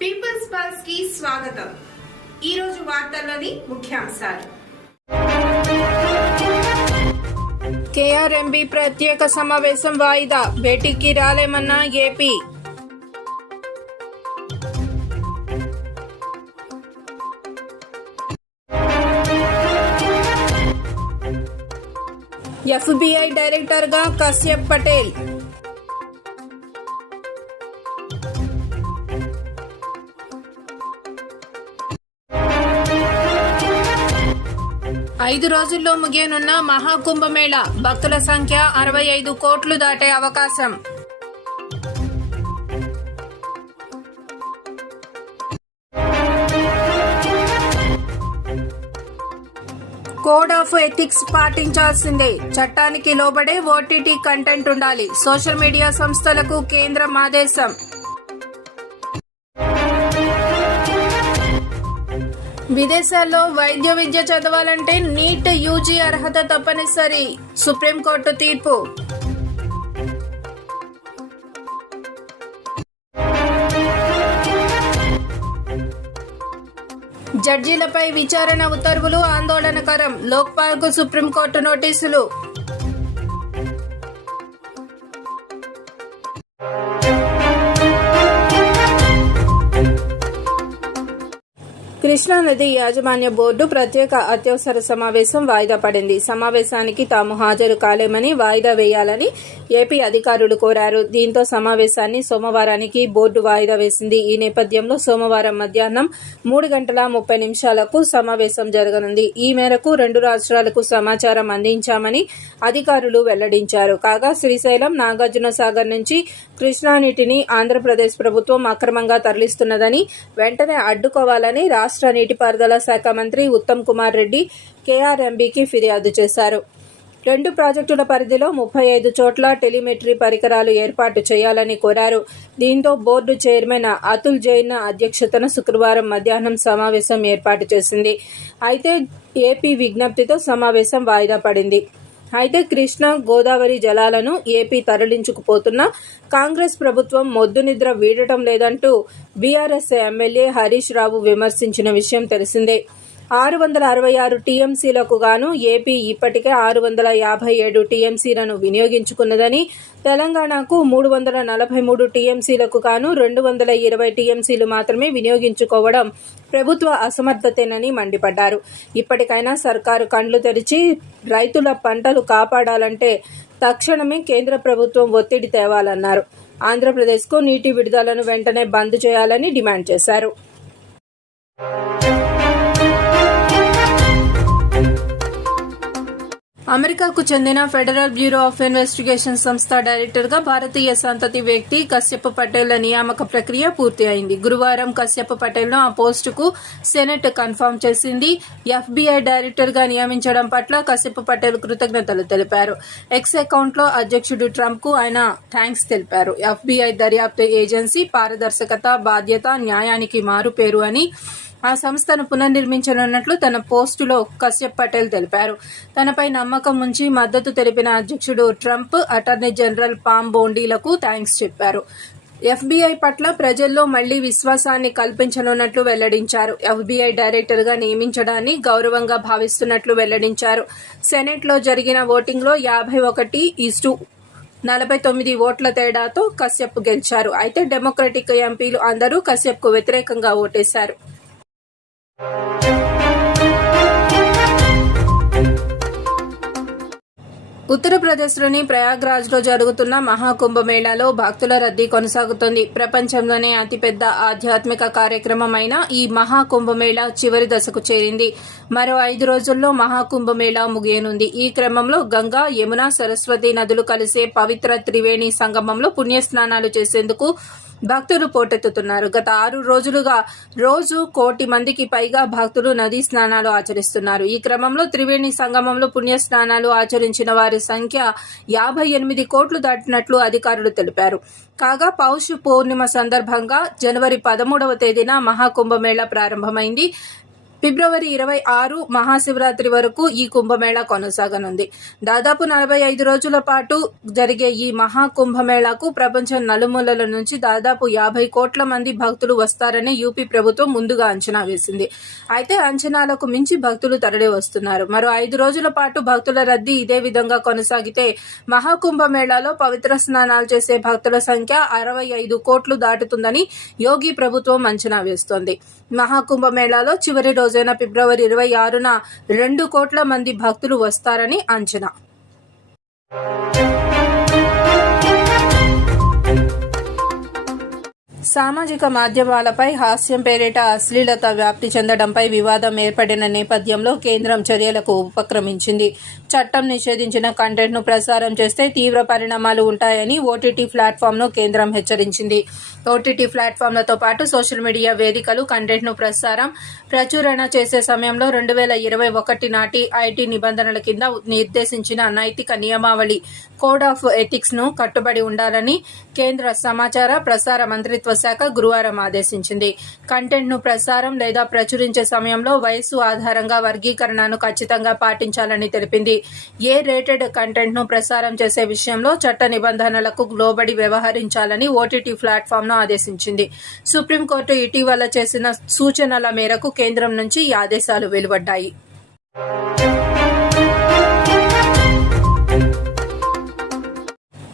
Peoples పల్స్కి స్వాగతం. ఈ రోజు వార్తల్లోని ముఖ్యాంశాలు. కేఆర్ఎంబి ప్రత్యేక సమావేశం వాయిదా. భేటీకి రాలేమన్న ఏపీ? ఎఫ్బిఐ డైరెక్టర్గా కశ్యప్ పటేల్. ఐదు రోజుల్లో ముగియనున్న మహాకుంభమేళ భక్తుల సంఖ్య అరవై ఐదు కోట్లు దాటే అవకాశం. కోడ్ ఆఫ్ ఎథిక్స్ పాటించాల్సిందే. చట్టానికి లోబడే ఓటీటీ కంటెంట్ ఉండాలి. సోషల్ మీడియా సంస్థలకు కేంద్రం ఆదేశం. విదేశాల్లో వైద్య విద్య చదవాలంటే నీట్ యూజీ అర్హత తప్పనిసరి. సుప్రీంకోర్టు తీర్పు. జడ్జీలపై విచారణ ఉత్తర్వులు ఆందోళనకరం. లోక్పాల్కు సుప్రీంకోర్టు నోటీసులు. కృష్ణానది యాజమాన్య బోర్డు ప్రత్యేక అత్యవసర సమావేశం వాయిదా పడింది. సమావేశానికి తాము హాజరు కాలేమని వాయిదా వేయాలని ఏపీ అధికారులు కోరారు. దీంతో సమావేశాన్ని సోమవారానికి బోర్డు వాయిదా వేసింది. ఈ నేపథ్యంలో సోమవారం మధ్యాహ్నం మూడు గంటల ముప్పై నిమిషాలకు సమావేశం జరగనుంది. ఈ మేరకు రెండు రాష్ట్రాలకు సమాచారం అందించామని అధికారులు వెల్లడించారు. కాగా శ్రీశైలం నాగార్జున సాగర్ నుంచి కృష్ణా నీటిని ఆంధ్రప్రదేశ్ ప్రభుత్వం అక్రమంగా తరలిస్తున్నదని వెంటనే అడ్డుకోవాలని రాష్ట్ర నీటిపారుదల శాఖ మంత్రి ఉత్తమ్ కుమార్ రెడ్డి కేఆర్ఎంబీకి ఫిర్యాదు చేశారు. రెండు ప్రాజెక్టుల పరిధిలో ముప్పై ఐదు చోట్ల టెలిమెట్రీ పరికరాలు ఏర్పాటు చేయాలని కోరారు. దీంతో బోర్డు చైర్మన్ అతుల్ జైన్ అధ్యక్షతన శుక్రవారం మధ్యాహ్నం సమావేశం ఏర్పాటు చేసింది. అయితే ఏపీ విజ్ఞప్తితో సమావేశం వాయిదా పడింది. అయితే కృష్ణ గోదావరి జలాలను ఏపీ తరలించుకుపోతున్న కాంగ్రెస్ ప్రభుత్వం మొద్దు నిద్ర వీడటం లేదంటూ బీఆర్ఎస్ ఎమ్మెల్యే హరీష్ రావు విమర్శించిన విషయం తెలిసిందే. ఆరు వందల అరవై ఆరు టీఎంసీలకు గాను ఏపీ ఇప్పటికే ఆరు వందల యాభై ఏడు టీఎంసీలను వినియోగించుకున్నదని తెలంగాణకు మూడు వందల నలభై మూడు టీఎంసీలకు గాను రెండు వందల ఇరవై టీఎంసీలు మాత్రమే వినియోగించుకోవడం ప్రభుత్వ అసమర్థతేనని మండిపడ్డారు. ఇప్పటికైనా సర్కారు కండ్లు తెరిచి రైతుల పంటలు కాపాడాలంటే తక్షణమే కేంద్ర ప్రభుత్వం ఒత్తిడి తేవాలన్నారు. ఆంధ్రప్రదేశ్కు నీటి విడుదలను వెంటనే బంద్ చేయాలని డిమాండ్ చేశారు. అమెరికాకు చెందిన ఫెడరల్ బ్యూరో ఆఫ్ ఇన్వెస్టిగేషన్ సంస్థ డైరెక్టర్గా భారతీయ సంతతి వ్యక్తి కశ్యప్ పటేల్ నియామక ప్రక్రియ పూర్తి అయింది. గురువారం కశ్యప్ పటేల్ను ఆ పోస్టుకు సెనెట్ కన్ఫర్మ్ చేసింది. ఎఫ్బీఐ డైరెక్టర్గా నియమించడం పట్ల కశ్యప్ పటేల్ కృతజ్ఞతలు తెలిపారు. ఎక్స్ అకౌంట్లో అధ్యక్షుడు ట్రంప్కు ఆయన థ్యాంక్స్ తెలిపారు. ఎఫ్బీఐ దర్యాప్తు ఏజెన్సీ పారదర్శకత బాధ్యత న్యాయానికి మారుపేరు అని ఆ సంస్థను పునర్నిర్మించనున్నట్లు తన పోస్టులో కశ్యప్ పటేల్ తెలిపారు. తనపై నమ్మకం ఉంచి మద్దతు తెలిపిన అధ్యక్షుడు ట్రంప్ అటార్నీ జనరల్ పామ్ బోండీలకు థ్యాంక్స్ చెప్పారు. ఎఫ్బీఐ పట్ల ప్రజల్లో మళ్ళీ విశ్వాసాన్ని కల్పించనున్నట్లు వెల్లడించారు. ఎఫ్బీఐ డైరెక్టర్గా నియమించడాన్ని గౌరవంగా భావిస్తున్నట్లు వెల్లడించారు. సెనెట్లో జరిగిన ఓటింగ్లో యాభై ఒకటి ఈస్టు నలభై తొమ్మిది ఓట్ల తేడాతో కశ్యప్ గెలిచారు. అయితే డెమోక్రటిక్ ఎంపీలు అందరూ కశ్యప్కు వ్యతిరేకంగా ఓటేశారు. ఉత్తరప్రదేశ్లోని ప్రయాగ్రాజ్లో జరుగుతున్న మహాకుంభమేళాలో భక్తుల రద్దీ కొనసాగుతోంది. ప్రపంచంలోనే అతిపెద్ద ఆధ్యాత్మిక కార్యక్రమమైన ఈ మహాకుంభమేళా చివరి దశకు చేరింది. మరో ఐదు రోజుల్లో మహాకుంభమేళా ముగియనుంది. ఈ క్రమంలో గంగా యమున సరస్వతి నదులు కలిసే పవిత్ర త్రివేణి సంగమంలో పుణ్యస్నానాలు చేసేందుకు భక్తులు పోటెత్తుతున్నారు. గత ఆరు రోజులుగా రోజు కోటి మందికి పైగా భక్తులు నదీ స్నానాలు ఆచరిస్తున్నారు. ఈ క్రమంలో త్రివేణి సంగమంలో పుణ్య స్నానాలు ఆచరించిన వారి సంఖ్య యాభై ఎనిమిది కోట్లు దాటినట్లు అధికారులు తెలిపారు. కాగా పౌష్ పౌర్ణిమ సందర్భంగా జనవరి పదమూడవ తేదీన మహాకుంభమేళ ప్రారంభమైంది. ఫిబ్రవరి ఇరవై ఆరు మహాశివరాత్రి వరకు ఈ కుంభమేళా కొనసాగనుంది. దాదాపు నలభై ఐదు రోజుల పాటు జరిగే ఈ మహా కుంభమేళాకు ప్రపంచం నలుమూలల నుంచి దాదాపు యాభై కోట్ల మంది భక్తులు వస్తారని యూపీ ప్రభుత్వం ముందుగా అంచనా వేసింది. అయితే అంచనాలకు మించి భక్తులు తరలి వస్తున్నారు. మరో ఐదు రోజుల పాటు భక్తుల రద్దీ ఇదే విధంగా కొనసాగితే మహాకుంభమేళాలో పవిత్ర స్నానాలు చేసే భక్తుల సంఖ్య అరవై ఐదు కోట్లు దాటుతుందని యోగి ప్రభుత్వం అంచనా వేస్తోంది. మహాకుంభమేళాలో చివరి రోజు రోజైన ఫిబ్రవరి ఇరవై ఆరున రెండు కోట్ల మంది భక్తులు వస్తారని అంచనా. సామాజిక మాధ్యమాలపై హాస్యం పేరిట అశ్లీలత వ్యాప్తి చెందడంపై వివాదం ఏర్పడిన నేపథ్యంలో కేంద్రం చర్యలకు ఉపక్రమించింది. చట్టం నిషేధించిన కంటెంట్ను ప్రసారం చేస్తే తీవ్ర పరిణామాలు ఉంటాయని ఓటీటీ ప్లాట్ఫామ్ను కేంద్రం హెచ్చరించింది. ఓటీటీ ప్లాట్ఫామ్లతో పాటు సోషల్ మీడియా వేదికలు కంటెంట్ను ప్రసారం ప్రచురణ చేసే సమయంలో రెండు వేల ఇరవై ఒకటి నాటి ఐటీ నిబంధనల కింద నిర్దేశించిన నైతిక నియమావళి కోడ్ ఆఫ్ ఎథిక్స్ను కట్టుబడి ఉండాలని కేంద్ర సమాచార ప్రసార మంత్రిత్వ శాఖ గురువారం ఆదేశించింది. కంటెంట్ను ప్రసారం లేదా ప్రచురించే సమయంలో వయసు ఆధారంగా వర్గీకరణను ఖచ్చితంగా పాటించాలని తెలిపింది. ఏ రేటెడ్ కంటెంట్ను ప్రసారం చేసే విషయంలో చట్ట నిబంధనలకు లోబడి వ్యవహరించాలని ఓటీటీ ప్లాట్ఫామ్ను ఆదేశించింది. సుప్రీంకోర్టు ఇటీవల చేసిన సూచనల మేరకు కేంద్రం నుంచి ఈ ఆదేశాలు వెలువడ్డాయి.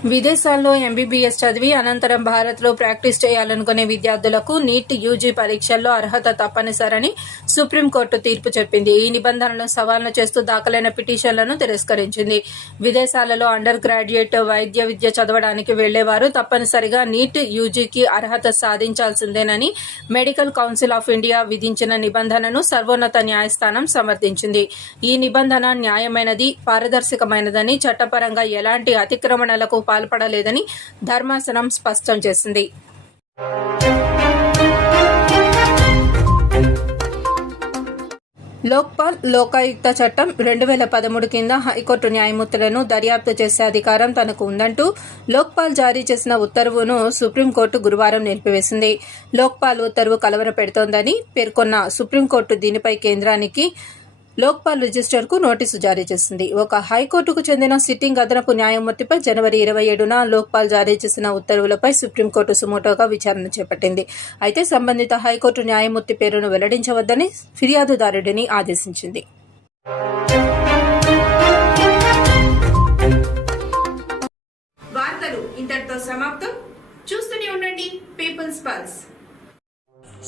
విదేశాల్లో ఎంబీబీఎస్ చదివి అనంతరం భారత్లో ప్రాక్టీస్ చేయాలనుకునే విద్యార్థులకు నీట్ యూజీ పరీక్షల్లో అర్హత తప్పనిసరని సుప్రీంకోర్టు తీర్పు చెప్పింది. ఈ నిబంధనలను సవాలు చేస్తూ దాఖలైన పిటిషన్లను తిరస్కరించింది. విదేశాలలో అండర్ గ్రాడ్యుయేట్ వైద్య విద్య చదవడానికి వెళ్ళేవారు తప్పనిసరిగా నీట్ యూజీకి అర్హత సాధించాల్సిందేనని మెడికల్ కౌన్సిల్ ఆఫ్ ఇండియా విధించిన నిబంధనను సర్వోన్నత న్యాయస్థానం సమర్థించింది. ఈ నిబంధన న్యాయమైనది పారదర్శకమైనదని చట్టపరంగా ఎలాంటి అతిక్రమణలకు పాల్పడలేదని ధర్మాసనం స్పష్టం చేసింది. లోక్పాల్ లోకాయుక్త చట్టం రెండు వేల పదమూడు కింద హైకోర్టు న్యాయమూర్తులను దర్యాప్తు చేసే అధికారం తనకు ఉందంటూ లోక్పాల్ జారీ చేసిన ఉత్తర్వును సుప్రీంకోర్టు గురువారం నిలిపివేసింది. లోక్పాల్ ఉత్తర్వు కలవర పెడుతోందని పేర్కొన్న సుప్రీంకోర్టు దీనిపై కేంద్రానికి లోక్పాల్ రిజిస్టర్కు నోటీసు జారీ చేసింది. ఒక హైకోర్టుకు చెందిన సిట్టింగ్ అదనపు న్యాయమూర్తిపై జనవరి ఇరవై ఏడున లోక్పాల్ జారీ చేసిన ఉత్తర్వులపై సుప్రీంకోర్టు సుమోటోగా విచారణ చేపట్టింది. అయితే సంబంధిత హైకోర్టు న్యాయమూర్తి పేరును వెల్లడించవద్దని ఫిర్యాదుదారుడిని ఆదేశించింది.